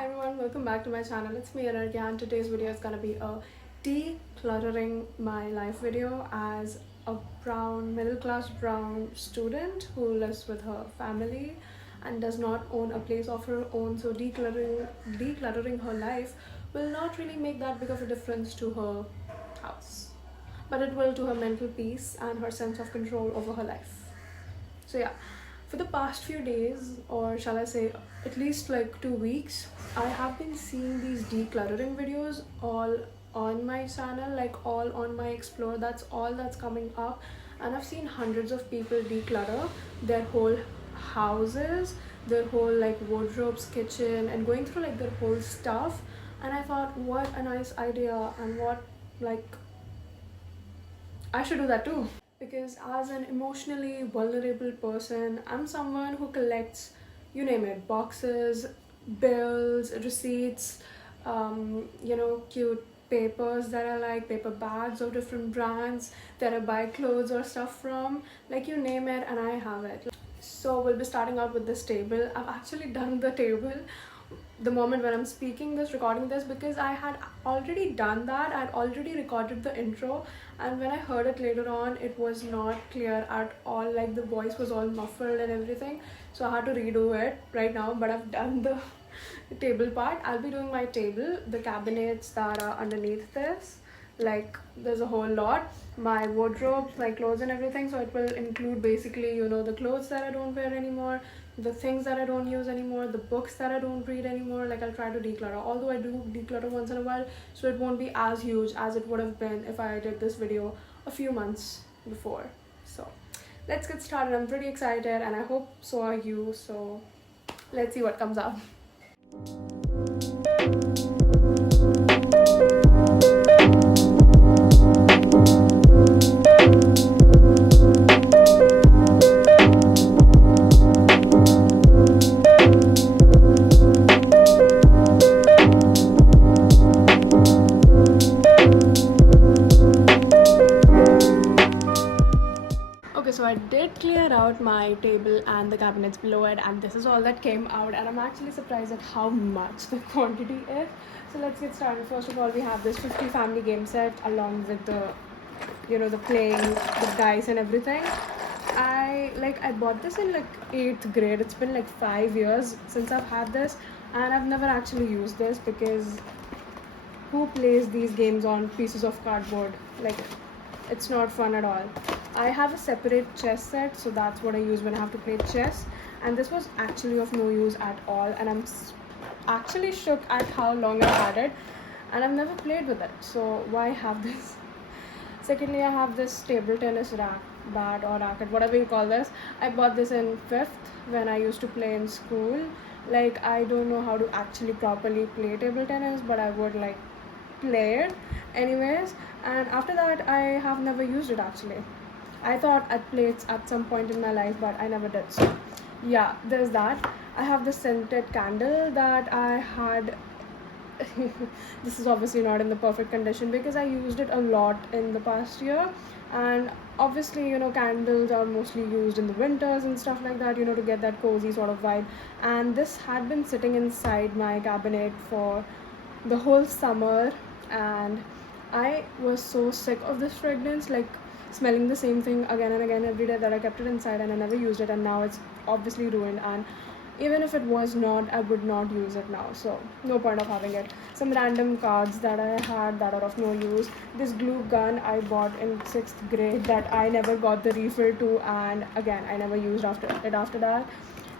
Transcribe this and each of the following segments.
Hi everyone, welcome back to my channel. It's me Anarkya and today's video is gonna be a decluttering my life video as a middle class brown student who lives with her family and does not own a place of her own. So decluttering her life will not really make that big of a difference to her house, but it will to her mental peace and her sense of control over her life. So yeah, for the past few days, or shall I say at least like 2 weeks, I have been seeing these decluttering videos all on my channel, like all on my explore. That's all that's coming up, and I've seen hundreds of people declutter their whole houses, their whole like wardrobes, kitchen, and going through like their whole stuff. And I thought, what a nice idea, and what like I should do that too. Because as an emotionally vulnerable person, I'm someone who collects, you name it, boxes, bills, receipts, cute papers that I like, paper bags of different brands that I buy clothes or stuff from, like you name it, and I have it. So we'll be starting out with this table. I've actually done the table the moment when I'm speaking this, recording this, because I had already done that. I'd already recorded the intro, and when I heard it later on, it was not clear at all. Like the voice was all muffled and everything, so I had to redo it right now. But I've done the table part. I'll be doing my table, the cabinets that are underneath this. Like there's a whole lot, my wardrobe, my clothes and everything. So it will include basically, the clothes that I don't wear anymore, the things that I don't use anymore, the books that I don't read anymore. Like I'll try to declutter, although I do declutter once in a while, so it won't be as huge as it would have been if I did this video a few months before. So let's get started. I'm pretty excited and I hope so are you. So let's see what comes up. Okay, so I did clear out my table and the cabinets below it, and this is all that came out, and I'm actually surprised at how much the quantity is. So let's get started. First of all, we have this 50 family game set along with the playing, the dice and everything. I bought this in like 8th grade. It's been like 5 years since I've had this, and I've never actually used this because who plays these games on pieces of cardboard? Like, it's not fun at all. I have a separate chess set, so that's what I use when I have to play chess, and this was actually of no use at all, and I'm actually shook at how long I had it, and I've never played with it, so why have this? Secondly, I have this table tennis bat or racket, whatever you call this. I bought this in 5th when I used to play in school. Like, I don't know how to actually properly play table tennis, but I would like play it anyways. And after that, I have never used it actually. I thought I'd play it at some point in my life, but I never did. So yeah, there's that. I have this scented candle that I had. This is obviously not in the perfect condition because I used it a lot in the past year, and obviously candles are mostly used in the winters and stuff like that, to get that cozy sort of vibe. And this had been sitting inside my cabinet for the whole summer, and I was so sick of this fragrance, like smelling the same thing again and again every day, that I kept it inside and I never used it, and now it's obviously ruined. And even if it was not, I would not use it now, so no point of having it. Some random cards that I had that are of no use. This glue gun I bought in 6th grade that I never got the refill to, and again I never used after that.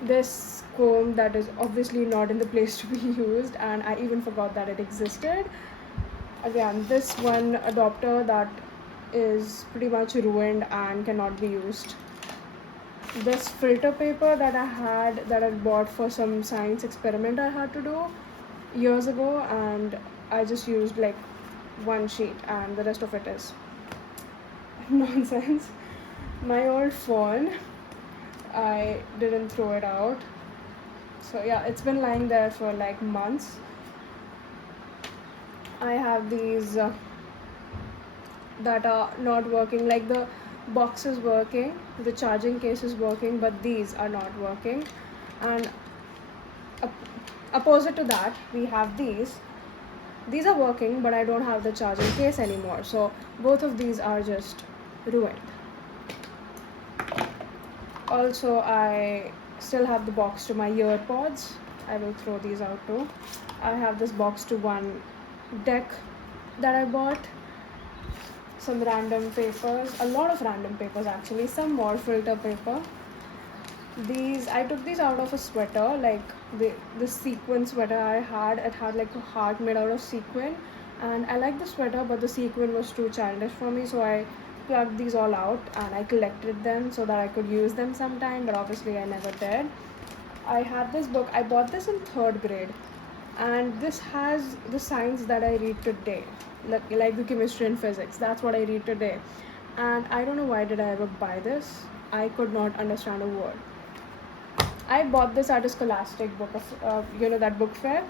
This comb that is obviously not in the place to be used, and I even forgot that it existed. Again, this one adapter that is pretty much ruined and cannot be used. This filter paper that I bought for some science experiment I had to do years ago, and I just used like one sheet and the rest of it is nonsense. My old phone, I didn't throw it out, so yeah, it's been lying there for like months. I have these that are not working, like the box is working, the charging case is working, but these are not working. And opposite to that, we have these are working, but I don't have the charging case anymore, so both of these are just ruined. Also, I still have the box to my earpods. I will throw these out too. I have this box to one deck that I bought, some random papers, a lot of random papers actually, some more filter paper. These, I took these out of a sweater, like the sequin sweater I had. It had like a heart made out of sequin, and I liked the sweater, but the sequin was too childish for me, so I plugged these all out and I collected them so that I could use them sometime, but obviously I never did. I had this book, I bought this in 3rd grade, and this has the science that I read today, like the chemistry and physics. That's what I read today, and I don't know why did I ever buy this. I could not understand a word. I bought this at a Scholastic book, that book fair.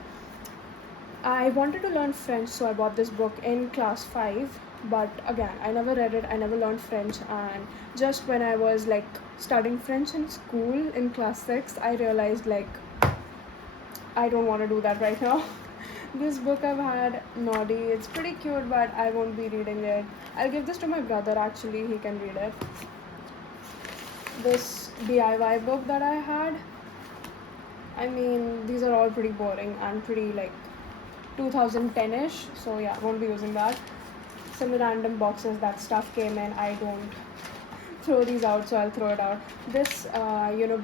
I wanted to learn French, so I bought this book in class 5. But again, I never read it, I never learned French, and just when I was like studying French in school in class 6, I realized like I don't want to do that right now. This book I've had, Naughty, it's pretty cute, but I won't be reading it. I'll give this to my brother, actually, he can read it. This DIY book that I had, I mean, these are all pretty boring and pretty like 2010-ish, so yeah, won't be using that. Some random boxes that stuff came in, I don't throw these out, so I'll throw it out. This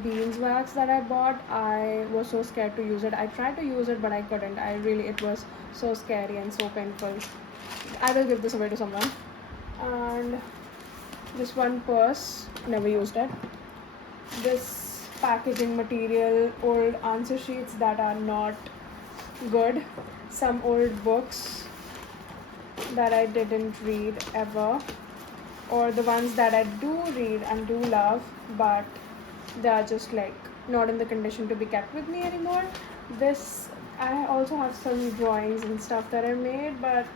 beeswax that I bought, I was so scared to use it. I tried to use it, but I couldn't. It was so scary and so painful. I will give this away to someone. And this one purse, never used it. This packaging material, old answer sheets that are not good, some old books that I didn't read ever, or the ones that I do read and do love, but they are just like not in the condition to be kept with me anymore. This, I also have some drawings and stuff that I made, but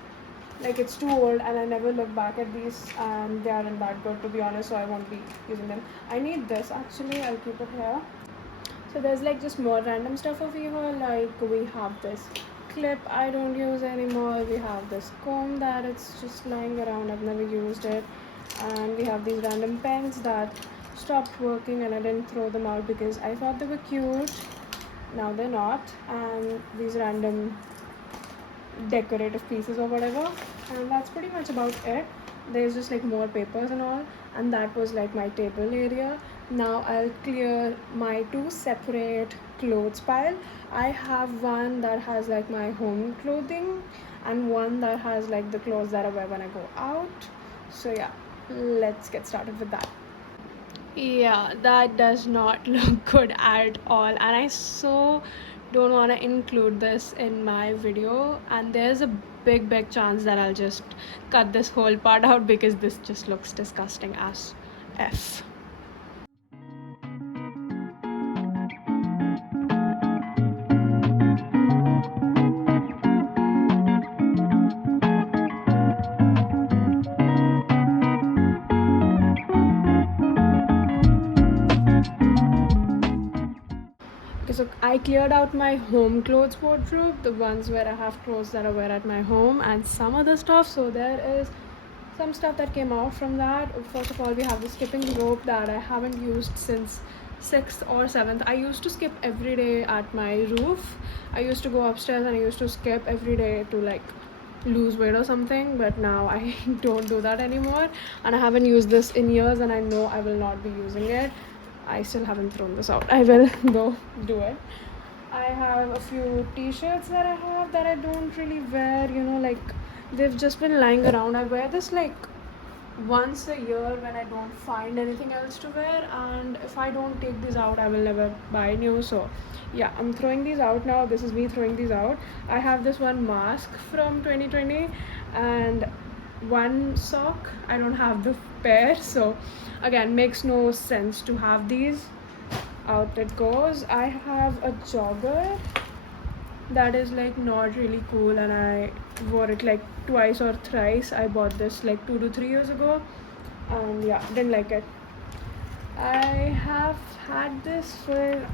like it's too old and I never look back at these, and they aren't that good to be honest, so I won't be using them. I need this actually, I'll keep it here. So there's like just more random stuff over here, like we have this clip I don't use anymore, we have this comb that it's just lying around, I've never used it, and we have these random pens that stopped working and I didn't throw them out because I thought they were cute. Now they're not. And these random decorative pieces or whatever, and that's pretty much about it. There's just like more papers and all, and that was like my table area. Now I'll clear my 2 separate clothes pile. I have one that has like my home clothing and one that has like the clothes that I wear when I go out. So yeah, let's get started with that. Yeah, that does not look good at all, and I so don't want to include this in my video, and there's a big chance that I'll just cut this whole part out because this just looks disgusting as F. Okay, so I cleared out my home clothes wardrobe, the ones where I have clothes that I wear at my home, and some other stuff. So there is some stuff that came out from that. First of all, we have the skipping rope that I haven't used since 6th or 7th. I used to skip every day at my roof. I used to go upstairs and I used to skip every day to like lose weight or something, but now I don't do that anymore, and I haven't used this in years, and I know I will not be using it. I still haven't thrown this out. I will though do it. I have a few t-shirts that I have that I don't really wear, like they've just been lying around. I wear this like once a year when I don't find anything else to wear, and if I don't take these out I will never buy new. So yeah, I'm throwing these out now. This is me throwing these out. I have this one mask from 2020 and one sock. I don't have the pair, so again makes no sense to have these. Out it goes. I have a jogger that is like not really cool, and I wore it like twice or thrice. I bought this like 2 to 3 years ago, and yeah, didn't like it. I have had this for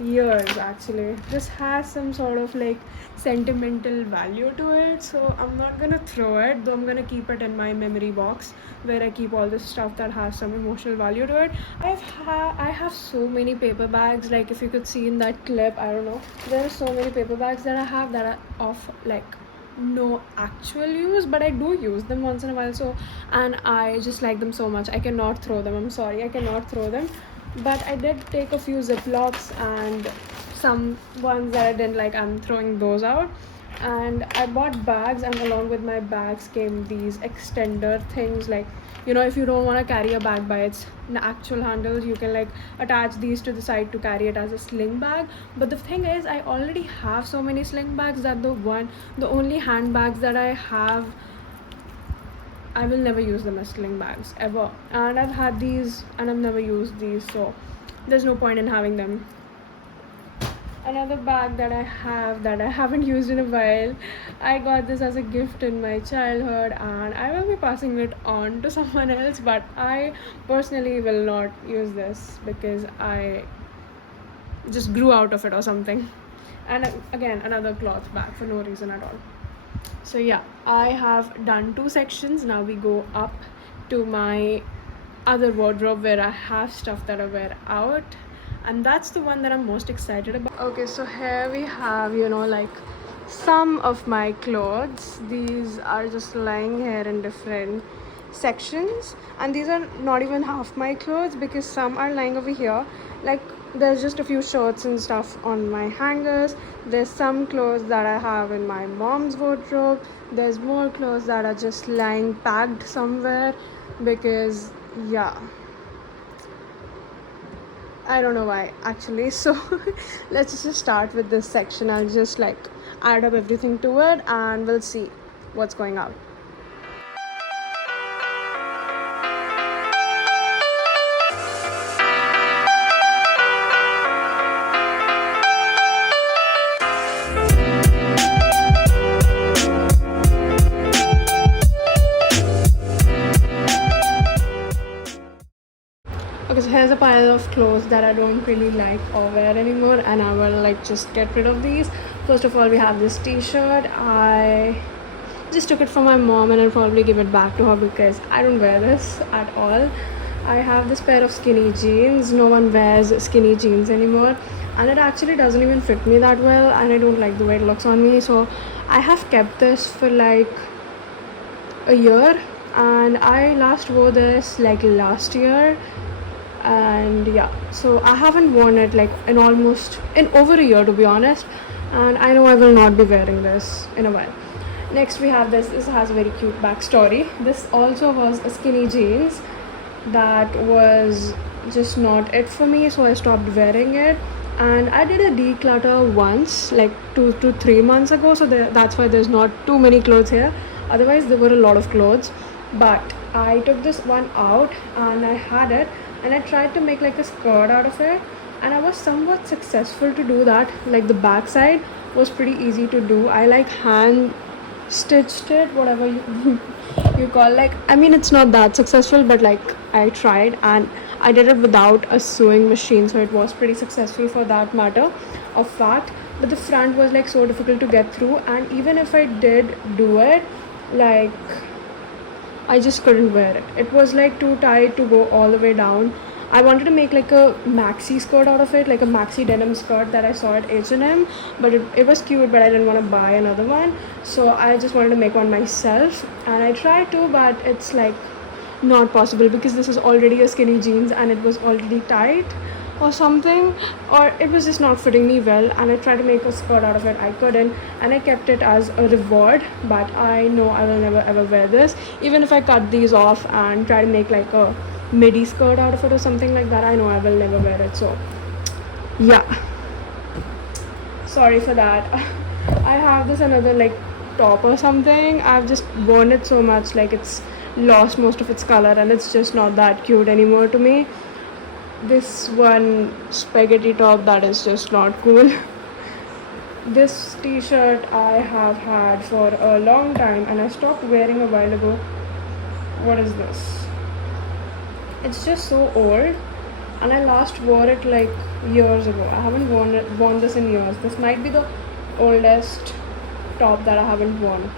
years actually. This has some sort of like sentimental value to it, so I'm not gonna throw it, though I'm gonna keep it in my memory box where I keep all this stuff that has some emotional value to it. I have so many paper bags. Like if you could see in that clip, I don't know, there are so many paper bags that I have that are of like no actual use, but I do use them once in a while. So, and I just like them so much, I cannot throw them. I'm sorry, I cannot throw them. But I did take a few ziplocs, and some ones that I didn't like, I'm throwing those out. And I bought bags, and along with my bags came these extender things. Like, if you don't want to carry a bag by its actual handles, you can like attach these to the side to carry it as a sling bag. But the thing is, I already have so many sling bags that the only handbags that I have, I will never use them as sling bags ever. And I've had these and I've never used these, so there's no point in having them. Another bag that I have that I haven't used in a while, I got this as a gift in my childhood, and I will be passing it on to someone else, but I personally will not use this because I just grew out of it or something. And again, another cloth bag for no reason at all. So yeah, I have done 2 sections. Now we go up to my other wardrobe where I have stuff that I wear out, and that's the one that I'm most excited about. Okay, so here we have, like some of my clothes. These are just lying here in different sections, and these are not even half my clothes because some are lying over here. Like there's just a few shirts and stuff on my hangers. There's some clothes that I have in my mom's wardrobe. There's more clothes that are just lying packed somewhere because yeah, I don't know why actually. So let's just start with this section. I'll just like add up everything to it and we'll see what's going out. Okay, so here's a pile of clothes that I don't really like or wear anymore, and I will like just get rid of these. First of all, we have this t-shirt. I just took it from my mom and I'll probably give it back to her because I don't wear this at all. I have this pair of skinny jeans. No one wears skinny jeans anymore, and it actually doesn't even fit me that well, and I don't like the way it looks on me. So I have kept this for like a year, and I last wore this like last year. And yeah, so I haven't worn it like in over a year, to be honest, and I know I will not be wearing this in a while. Next we have this has a very cute backstory. This also was a skinny jeans that was just not it for me, so I stopped wearing it, and I did a declutter once like 2 to 3 months ago, so that's why there's not too many clothes here. Otherwise there were a lot of clothes, but I took this one out and I had it, and I tried to make like a skirt out of it, and I was somewhat successful to do that. Like the back side was pretty easy to do. I like hand stitched it, whatever you you call, like, I mean, it's not that successful, but like I tried, and I did it without a sewing machine, so it was pretty successful for that matter of fact. But the front was like so difficult to get through, and even if I did do it, like I just couldn't wear it. It was like too tight to go all the way down. I wanted to make like a maxi skirt out of it, like a maxi denim skirt that I saw at H&M, but it was cute, but I didn't want to buy another one, so I just wanted to make one myself, and I tried to, but it's like not possible because this is already a skinny jeans and it was already tight or something, or it was just not fitting me well, and I tried to make a skirt out of it. I couldn't, and I kept it as a reward, but I know I will never ever wear this. Even if I cut these off and try to make like a midi skirt out of it or something like that, I know I will never wear it. So yeah, sorry for that. I have this another like top or something. I've just worn it so much, like it's lost most of its color and it's just not that cute anymore to me. This one spaghetti top, that is just not cool. This t-shirt I have had for a long time and I stopped wearing a while ago. What is this? It's just so old, and I last wore it like years ago. I haven't worn this in years. This might be the oldest top that I haven't worn.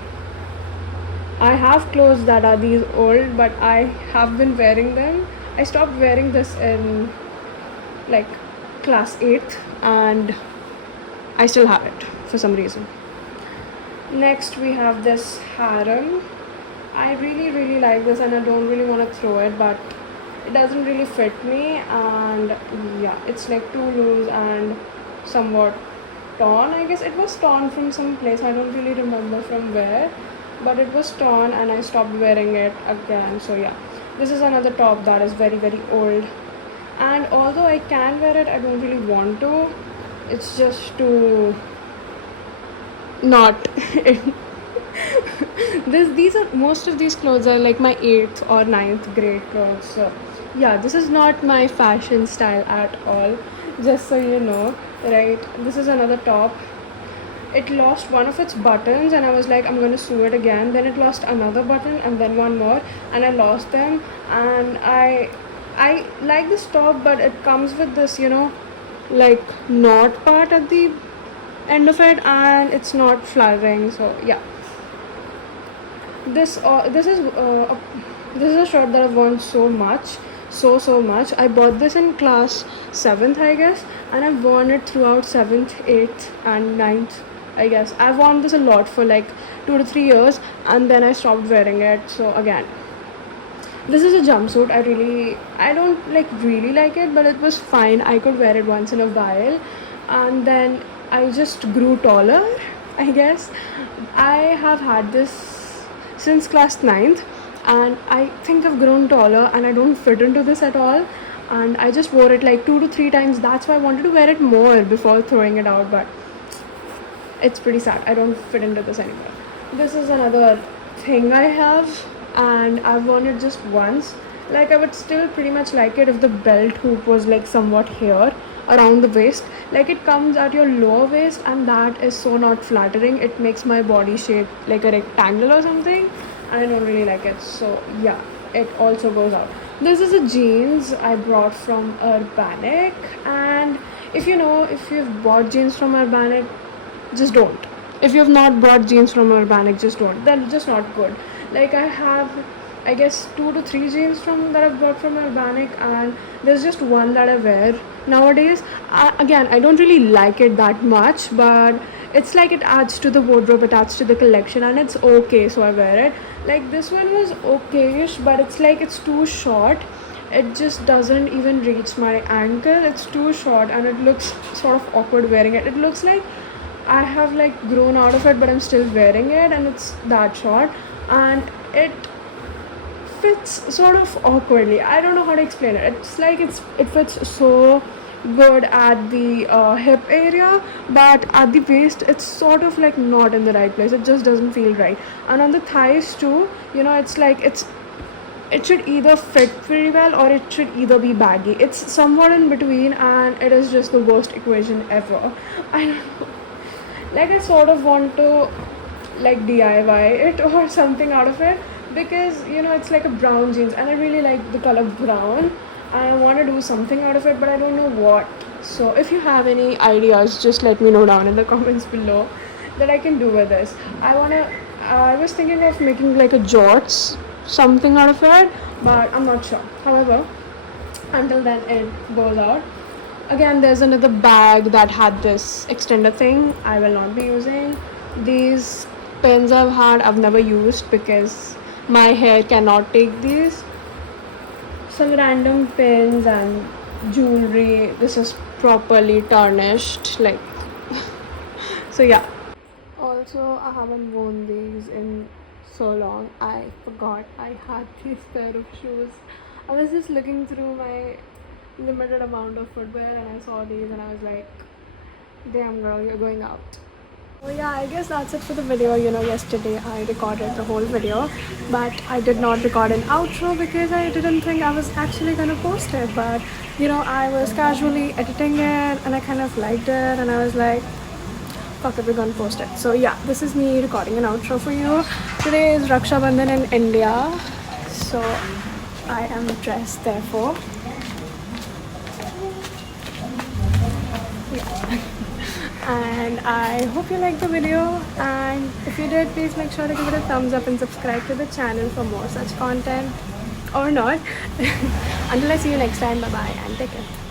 I have clothes that are these old, but I have been wearing them. I stopped wearing this in like class 8th, and I still have it for some reason. Next we have this harem. I really like this, and I don't really want to throw it, but it doesn't really fit me, and yeah, it's like too loose and somewhat torn. I guess it was torn from some place, I don't really remember from where, but it was torn and I stopped wearing it again. So yeah, this is another top that is very old, and although I can wear it, I don't really want to. It's just to not these are, most of these clothes are like my 8th or 9th grade clothes. So yeah, this is not my fashion style at all, just so you know, right? This is another top. It lost one of its buttons and I was like, I'm gonna sew it again. Then it lost another button and then one more, and I lost them. And I like this top, but it comes with this, you know, like knot part at the end of it, and it's not flattering. So yeah, this is a shirt that I've worn so much, so much. I bought this in class 7th, I guess, and I've worn it throughout 7th, 8th, and 9th. I guess I've worn this a lot for like 2 to 3 years, and then I stopped wearing it. So again, this is a jumpsuit. I don't like really like it, but it was fine. I could wear it once in a while, and then I just grew taller, I guess. I have had this since class 9th, and I think I've grown taller and I don't fit into this at all, and I just wore it like 2 to 3 times. That's why I wanted to wear it more before throwing it out, but it's pretty sad. I don't fit into this anymore. This is another thing I have, and I've worn it just once. Like, I would still pretty much like it if the belt hoop was like somewhat here around the waist. Like, it comes at your lower waist, and that is so not flattering. It makes my body shape like a rectangle or something, and I don't really like it. So yeah, it also goes out. This is a jeans I brought from Urbanic, and if you've bought jeans from Urbanic, just don't. If you have not bought jeans from Urbanic, just don't. They're just not good. Like, I have, I guess, 2 to 3 jeans that I've bought from Urbanic, and there's just one that I wear nowadays. Again, I don't really like it that much, but it's like it adds to the wardrobe, it adds to the collection, and it's okay, so I wear it. Like, this one was okay-ish, but it's like it's too short. It just doesn't even reach my ankle. It's too short, and it looks sort of awkward wearing it. It looks like I have like grown out of it, but I'm still wearing it, and it's that short, and it fits sort of awkwardly. I don't know how to explain it. It's like it fits so good at the hip area, but at the waist it's sort of like not in the right place. It just doesn't feel right. And on the thighs too, it's like it should either fit very well, or it should either be baggy. It's somewhat in between, and it is just the worst equation ever. I don't know. Like, I sort of want to like DIY it or something out of it, because it's like a brown jeans, and I really like the color brown. I want to do something out of it, but I don't know what. So if you have any ideas, just let me know down in the comments below that I can do with this. I was thinking of making like a jorts something out of it, but I'm not sure. However, until then it goes out. Again, there's another bag that had this extender thing. I will not be using. These pens I've never used because my hair cannot take these. Some random pins and jewelry. This is properly tarnished, like so yeah. Also, I haven't worn these in so long. I forgot I had this pair of shoes. I was just looking through my limited amount of footwear, and I saw these, and I was like, damn girl, you're going out. Oh yeah, I guess that's it for the video. Yesterday I recorded the whole video, but I did not record an outro because I didn't think I was actually gonna post it. But I was casually editing it, and I kind of liked it, and I was like, fuck it, we're gonna post it. So yeah, this is me recording an outro for you. Today is Raksha Bandhan in India, so I am dressed therefore. and I hope you liked the video, and if you did, please make sure to give it a thumbs up and subscribe to the channel for more such content, or not. Until I see you next time, bye bye and take care.